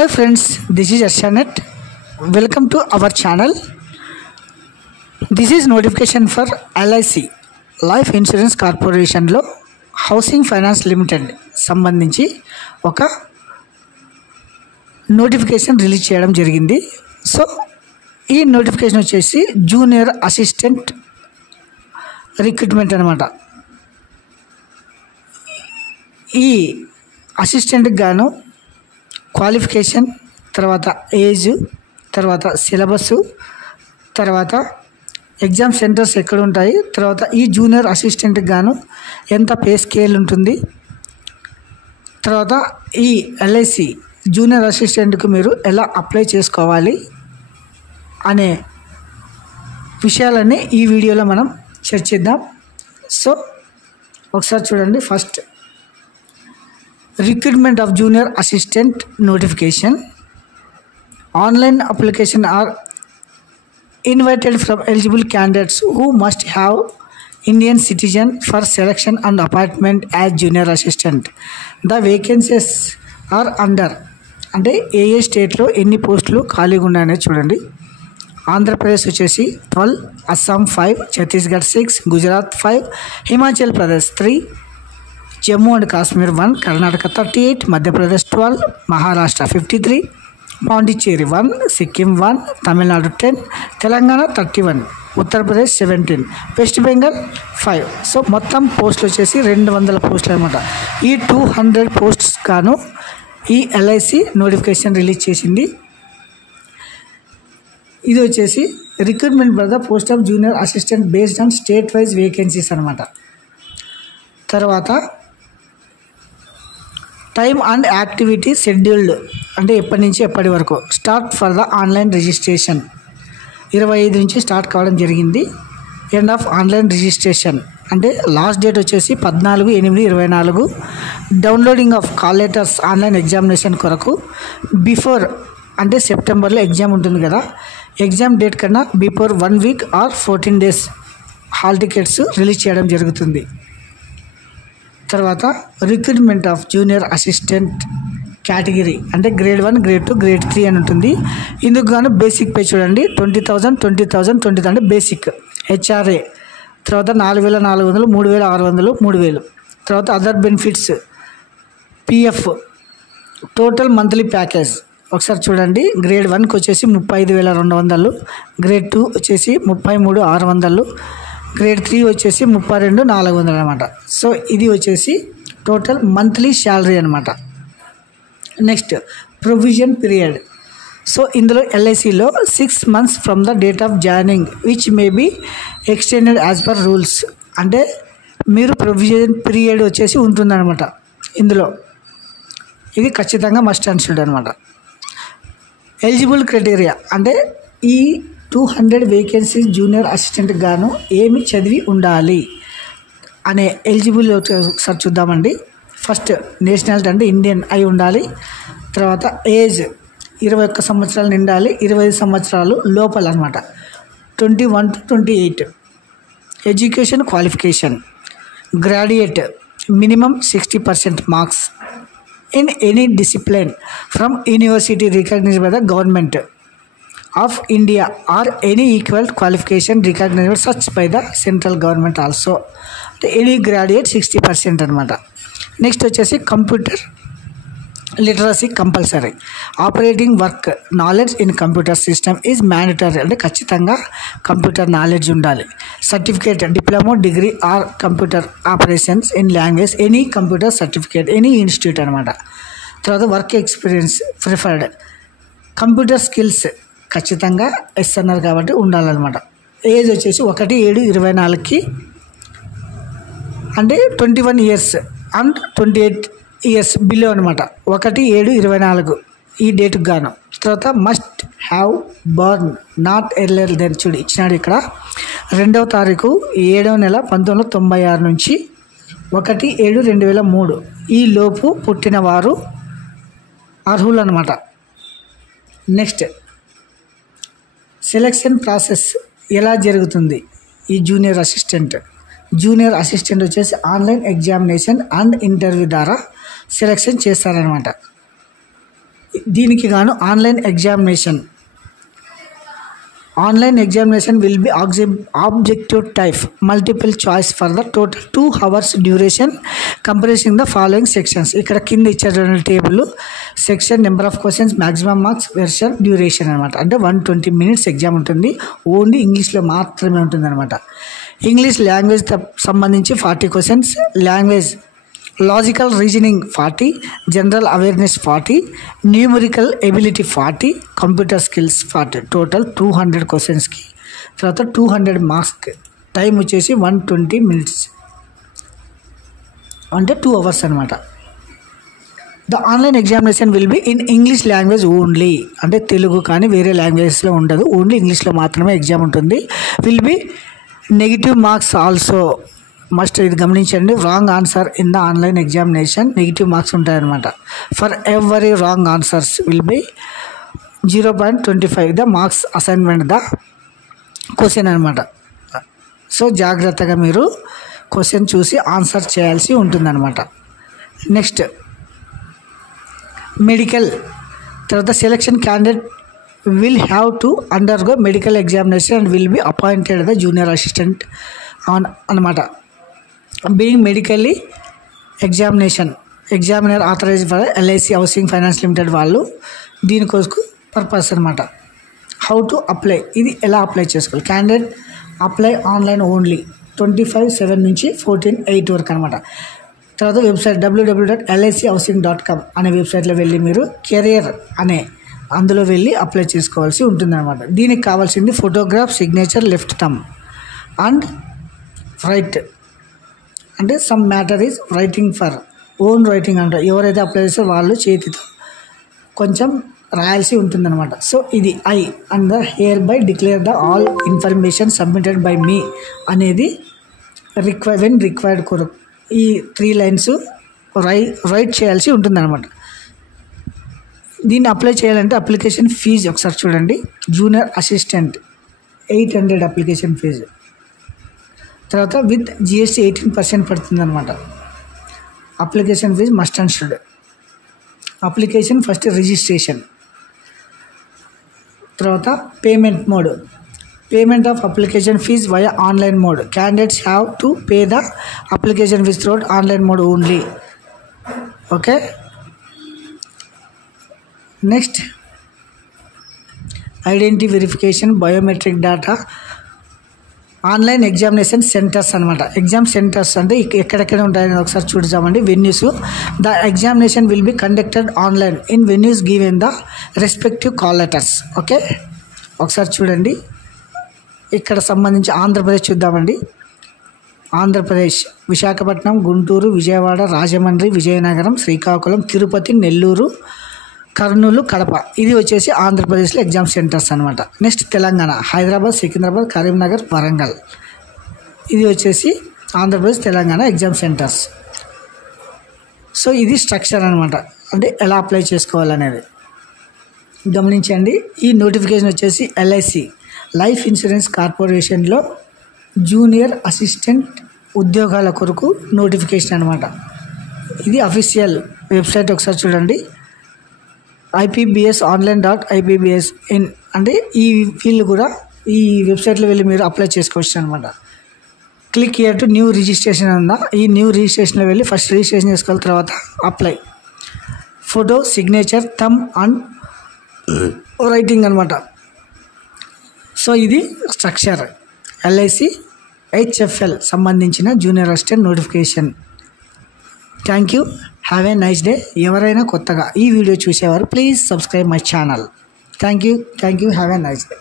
Hi friends, this is Arshanet. Welcome to our channel. This is notification for LIC Life Insurance Corporation లో housing finance limited సంబంధించి ఒక notification release చేయడం జరిగింది. So ఈ notification వచ్చేసి junior assistant recruitment అనమాట. ఈ అసిస్టెంట్కి గాను క్వాలిఫికేషన్, తర్వాత ఏజ్, తర్వాత సిలబస్, తర్వాత ఎగ్జామ్ సెంటర్స్ ఎక్కడ ఉంటాయి, తర్వాత ఈ జూనియర్ అసిస్టెంట్కి గాను ఎంత పే స్కేల్ ఉంటుంది, తర్వాత ఈ ఎల్ఐసి జూనియర్ అసిస్టెంట్కి మీరు ఎలా అప్లై చేసుకోవాలి అనే విషయాలన్నీ ఈ వీడియోలో మనం చర్చిద్దాం. సో ఒకసారి చూడండి. First, recruitment of junior assistant notification. Online application are invited from eligible candidates who must have Indian citizen for selection and appointment as junior assistant. The vacancies are under అంటే ఏ స్టేట్లో ఎన్ని పోస్టులు ఖాళీగా ఉన్నాయనే చూడండి. ఆంధ్రప్రదేశ్ వచ్చేసి 12, Assam 5, Chhattisgarh 6, Gujarat 5, Himachal Pradesh 3, Jammu and Kashmir 1, Karnataka 38, Madhya Pradesh 12, Maharashtra 53, Pondicherry 1, Sikkim 1, Tamil Nadu 10, Telangana 31, Uttar Pradesh 17, west Bengal 5. So మొత్తం పోస్టులు వచ్చేసి 200 పోస్టులు అనమాట. ఈ 200 పోస్ట్స్ గాను ఈ ఎల్ఐసి నోటిఫికేషన్ రిలీజ్ చేసింది. ఇది వచ్చేసి recruitment for the post of junior assistant based on state wise vacancies అనమాట. తర్వాత టైమ్ అండ్ యాక్టివిటీ షెడ్యూల్డ్ అంటే ఎప్పటి నుంచి ఎప్పటి వరకు. Start for the online registration 25 నుంచి స్టార్ట్ కావడం జరిగింది. ఎండ్ ఆఫ్ ఆన్లైన్ రిజిస్ట్రేషన్ అంటే లాస్ట్ డేట్ వచ్చేసి 14/8/24. Downloading of call letters online examination కొరకు బిఫోర్ అంటే సెప్టెంబర్లో ఎగ్జామ్ ఉంటుంది కదా, ఎగ్జామ్ డేట్ కన్నా before 1 week or 14 days hall tickets release చేయడం జరుగుతుంది. తర్వాత recruitment of junior assistant category అంటే గ్రేడ్ 1, గ్రేడ్ 2, గ్రేడ్ 3 అని ఉంటుంది. ఇందుకు గాను బేసిక్ పే చూడండి 20,000, 20,000, 20,000 అంటే బేసిక్. హెచ్ఆర్ఏ తర్వాత 4,400, 3,600, 3,000. తర్వాత other benefits, PF, total monthly package ఒకసారి చూడండి. గ్రేడ్ 1కి వచ్చేసి 35,200, గ్రేడ్ 2 వచ్చేసి 33,600, గ్రేడ్ 3 వచ్చేసి 32,400 అనమాట. సో ఇది వచ్చేసి టోటల్ మంత్లీ శాలరీ అనమాట. Next, provision period. సో ఇందులో ఎల్ఐసిలో 6 months from the date of joining which may be extended as per rules. అంటే మీరు ప్రొవిజన్ పీరియడ్ వచ్చేసి ఉంటుందన్నమాట ఇందులో. ఇది ఖచ్చితంగా మస్ట్ అన్స్టడ్ అనమాట. ఎలిజిబుల్ క్రైటీరియా అంటే ఈ 200 వేకెన్సీస్ జూనియర్ అసిస్టెంట్కి గాను ఏమి చదివి ఉండాలి అనే ఎలిజిబుల్ ఒకసారి చూద్దామండి. ఫస్ట్, నేషనాలిటీ అంటే ఇండియన్ అయి ఉండాలి. తర్వాత ఏజ్ 21 సంవత్సరాలు నిండాలి, 25 సంవత్సరాలు లోపల అనమాట, 21 to 28. Education qualification graduate, minimum 60% marks in any discipline from university recognised by the government of India or any equal qualification recognized such by the central government also. any graduate 60% అనమాట. Next వచ్చేసి computer literacy compulsory. Operating work knowledge in computer system is mandatory అంటే ఖచ్చితంగా computer knowledge ఉండాలి. Certificate, diploma, degree or computer operations in language, any computer certificate, any institute అనమాట. తర్వాత work experience preferred. Computer skills ఖచ్చితంగా అన్నారు కాబట్టి ఉండాలన్నమాట. Age వచ్చేసి 1/7/24కి అంటే 21 years అండ్ 28 years బిలో అనమాట. 1/7/24 ఈ డేట్కి గాను. తర్వాత must have born not earlier than చూడు ఇచ్చినాడు ఇక్కడ 2వ తారీఖు 7వ నెల 1996 నుంచి 1/7/2003 ఈ లోపు పుట్టిన వారు అర్హులు అనమాట. నెక్స్ట్, సెలక్షన్ ప్రాసెస్ ఎలా జరుగుతుంది ఈ జూనియర్ అసిస్టెంట్ వచ్చేసి ఆన్లైన్ ఎగ్జామినేషన్ అండ్ ఇంటర్వ్యూ ద్వారా సెలక్షన్ చేస్తారనమాట. దీనికి గాను online examination will be objective type multiple choice for the total 2 hours duration comprising the following sections. ఇక్కడ కింద ఇచ్చిన table section number of questions maximum marks version duration అనమాట. అంటే 120 minutes exam ఉంటుంది. ఓన్లీ ఇంగ్లీష్లో మాత్రమే ఉంటుంది అనమాట. ఇంగ్లీష్ లాంగ్వేజ్ సంబంధించి 40 questions, language logical reasoning 40, general awareness 40, numerical ability 40, computer skills 40. Total 200 క్వశ్చన్స్కి తర్వాత 200 మార్క్స్కి టైం వచ్చేసి 120 minutes అంటే 2 hours అనమాట. The online examination will be in English language only. అంటే తెలుగు కానీ వేరే లాంగ్వేజెస్లో ఉండదు, ఓన్లీ ఇంగ్లీష్లో మాత్రమే ఎగ్జామ్ ఉంటుంది. Will be negative marks also must. ఇది గమనించండి. Wrong answer in the online examination negative marks ఉంటాయన్నమాట. For every wrong answers will be 0.25 the marks assignment the question అనమాట. సో జాగ్రత్తగా మీరు క్వశ్చన్ చూసి ఆన్సర్ చేయాల్సి ఉంటుందన్నమాట. Next medical. తర్వాత selection candidate will have to undergo medical examination and will be appointed the junior assistant అనమాట. Being medically examiner authorised for LIC housing finance limited వాళ్ళు దీనికోసం పర్పస్ అనమాట. హౌ టు అప్లై, ఇది ఎలా apply చేసుకోవాలి. Candidate apply online only 25/7 నుంచి 14/8 వరకు అనమాట. తర్వాత వెబ్సైట్ www.lichousing.com అనే వెబ్సైట్లో వెళ్ళి మీరు కెరియర్ అనే అందులో వెళ్ళి అప్లై చేసుకోవాల్సి ఉంటుందన్నమాట. దీనికి కావాల్సింది photograph, signature, left thumb and right. అంటే some matter is writing for own writing అంటారు. ఎవరైతే అప్లై చేస్తారో వాళ్ళు చేతితో కొంచెం రాయాల్సి ఉంటుందన్నమాట. సో ఇది I and the hereby declare the all information submitted by me అనేది వెన్ రిక్వైర్డ్ కొరకు ఈ 3 lines రైట్ చేయాల్సి ఉంటుందన్నమాట. దీన్ని అప్లై చేయాలంటే అప్లికేషన్ ఫీజు ఒకసారి చూడండి. Junior assistant 800 application fee. తర్వాత విత్ GST 18% పడుతుంది అనమాట. Application fee must and should. Application first registration. తర్వాత payment mode. Payment of application fee via online mode. Candidates have to pay the application fee throughout online mode only. Okay. Next identity verification, biometric data. Online examination centres అనమాట. Exam centres అంటే ఎక్కడెక్కడ ఉంటాయని ఒకసారి చూద్దామండి. Venues. The examination will be conducted online in venues given the respective call letters. Okay, ఒకసారి చూడండి. ఇక్కడ సంబంధించి ఆంధ్రప్రదేశ్ చూద్దామండి. ఆంధ్రప్రదేశ్ విశాఖపట్నం, గుంటూరు, విజయవాడ, రాజమండ్రి, విజయనగరం, శ్రీకాకుళం, తిరుపతి, నెల్లూరు, కర్నూలు, కడప. ఇది వచ్చేసి ఆంధ్రప్రదేశ్లో ఎగ్జామ్ సెంటర్స్ అనమాట. నెక్స్ట్ తెలంగాణ హైదరాబాద్, సికింద్రాబాద్, కరీంనగర్, వరంగల్. ఇది వచ్చేసి Andhra Pradesh, Telangana exam centres. So ఇది స్ట్రక్చర్ అనమాట. అంటే ఎలా అప్లై చేసుకోవాలనేది గమనించండి. ఈ నోటిఫికేషన్ వచ్చేసి LIC లైఫ్ ఇన్సూరెన్స్ కార్పొరేషన్లో జూనియర్ అసిస్టెంట్ ఉద్యోగాల కొరకు నోటిఫికేషన్ అనమాట. ఇది అఫీషియల్ వెబ్సైట్ ఒకసారి చూడండి. IPBS online.IPBS అంటే ఈ వీళ్ళు కూడా ఈ వెబ్సైట్లో వెళ్ళి మీరు అప్లై చేసుకోవచ్చు అనమాట. Click here to new registration ఉందా. ఈ న్యూ రిజిస్ట్రేషన్లో వెళ్ళి ఫస్ట్ రిజిస్ట్రేషన్ చేసుకోవాలి. తర్వాత apply. Photo, signature, thumb and writing అనమాట. సో ఇది స్ట్రక్చర్. LIC HFL సంబంధించిన junior assistant notification. Thank you. Have a nice day. ఎవరైనా కొత్తగా ఈ వీడియో చూసేవారు please subscribe my channel. Thank you. Have a nice day.